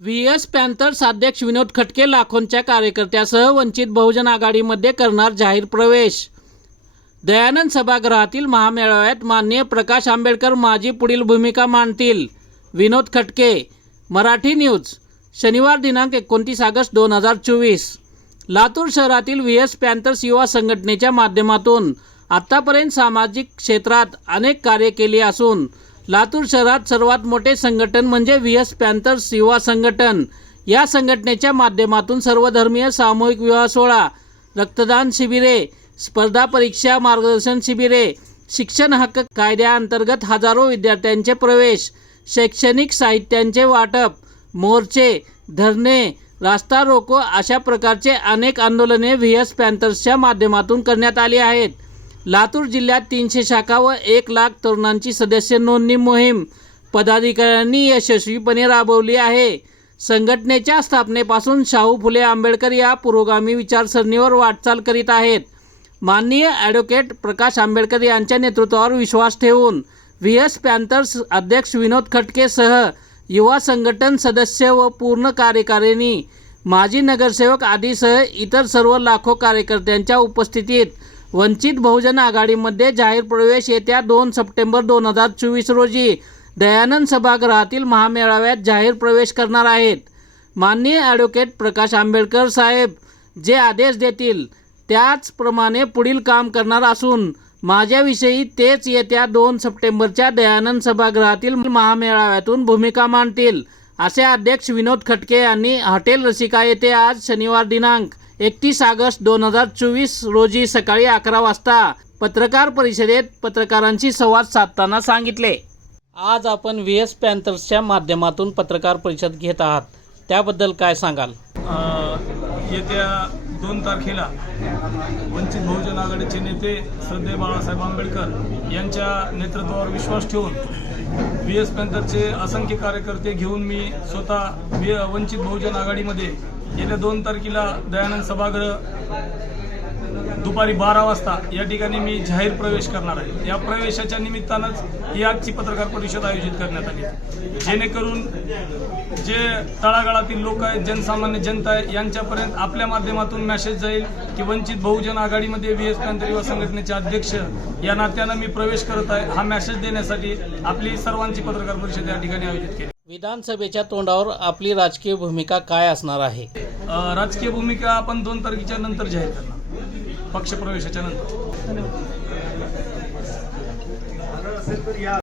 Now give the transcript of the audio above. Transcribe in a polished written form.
VS Panthers अध्यक्ष विनोद खटके लाखोंच्या कार्यकर्त्यासह वंचित बहुजन आघाडीमध्ये करणार जाहीर प्रवेश। दयानंद सभागृहातील महामेळाव्यात माननीय प्रकाश आंबेडकर माझी पुढील भूमिका मांडतील। विनोद खटके। मराठी न्यूज। शनिवार दिनांक 29 ऑगस्ट 2024। लातूर शहरातील व्हीएस पॅन्थर्स युवा संघटनेच्या माध्यमातून आत्तापर्यंत सामाजिक क्षेत्रात अनेक कार्य केली असून लातूर शहरात सर्वात मोठे संघटन म्हणजे व्हीएस पॅन्थर्स युवा संघटन। या संघटनेच्या माध्यमातून सर्वधर्मीय सामूहिक विवाह सोहळा, रक्तदान शिबिरे, स्पर्धा परीक्षा मार्गदर्शन शिबिरे, शिक्षण हक्क कायद्याअंतर्गत हजारो विद्यार्थ्यांचे प्रवेश, शैक्षणिक साहित्यांचे वाटप, मोर्चे, धरणे, रास्ता रोको अशा प्रकारचे अनेक आंदोलने व्हीएस पॅन्थर्सच्या माध्यमातून करण्यात आली आहेत। लातूर जिल्ह्यात 300 शाखा व 1 लाख तरुणांची सदस्य नोंदणी मोहीम पदाधिकाऱ्यांनी यशस्वीपणे राबवली आहे। संघटनेच्या स्थापनेपासून शाहू फुले आंबेडकर या पुरोगामी विचारसरणीवर वाटचाल करीत आहेत। माननीय ॲडव्होकेट प्रकाश आंबेडकर यांच्या नेतृत्वावर विश्वास ठेवून व्हीएस पॅन्थर्स अध्यक्ष विनोद खटके सह युवा संघटन सदस्य व पूर्ण कार्यकारिणी, माजी नगरसेवक आदीसह इतर सर्व लाखो कार्यकर्त्यांच्या उपस्थितीत वंचित बहुजन आघाडीमध्ये जाहीर प्रवेश येत्या 2 सप्टेंबर 2024 रोजी दयानंद सभागृहातील महामेळाव्यात जाहीर प्रवेश करणार आहेत। माननीय ॲडव्होकेट प्रकाश आंबेडकर साहेब जे आदेश देतील त्याचप्रमाणे पुढील काम करणार असून माझ्याविषयी तेच येत्या 2 सप्टेंबरच्या दयानंद सभागृहातील महामेळाव्यातून भूमिका मांडतील, असे अध्यक्ष विनोद खटके यांनी हॉटेल रसिका येथे आज शनिवार दिनांक 31 ऑगस्ट 2024 रोजी सकाळी 11 वाजता पत्रकार परिषदेत पत्रकारांशी संवाद साधताना सांगितले। आज आपण व्हीएस पॅन्थर्सच्या माध्यमातून पत्रकार परिषद घेत आहात, त्याबद्दल काय सांगाल? येत्या 2 तारखेला वंचित बहुजन आघाडीचे नेते श्रद्धेय बाळासाहेब आंबेडकर यांच्या नेतृत्वावर विश्वास ठेवून व्हीएस पॅन्थरचे असंख्य कार्यकर्ते घेऊन मी स्वतः वंचित बहुजन आघाडीमध्ये येत्या 2 तारखेला दयानंद सभागृह दुपारी 12 वाजता या ठिकाणी मी जाहीर प्रवेश करणार आहे। या प्रवेशाच्या निमित्तानंच ही आजची पत्रकार परिषद आयोजित करण्यात आली, जेणेकरून जे तळागाळातील लोक आहेत, जनसामान्य जनता आहे, यांच्यापर्यंत आपल्या माध्यमातून मेसेज जाईल की वंचित बहुजन आघाडीमध्ये व्हीएस पॅन्थर युवा संघटनेचे अध्यक्ष या नात्यानं मी प्रवेश करत आहे, हा मेसेज देण्यासाठी आपली सर्वांची पत्रकार परिषद या ठिकाणी आयोजित केली। विधानसभेच्या तोंडावर आपली राजकीय भूमिका काय असणार आहे? राजकीय भूमिका आपण 2 तारखेच्या नंतर जाहीर करणार, पक्षप्रवेशाच्या नंतर।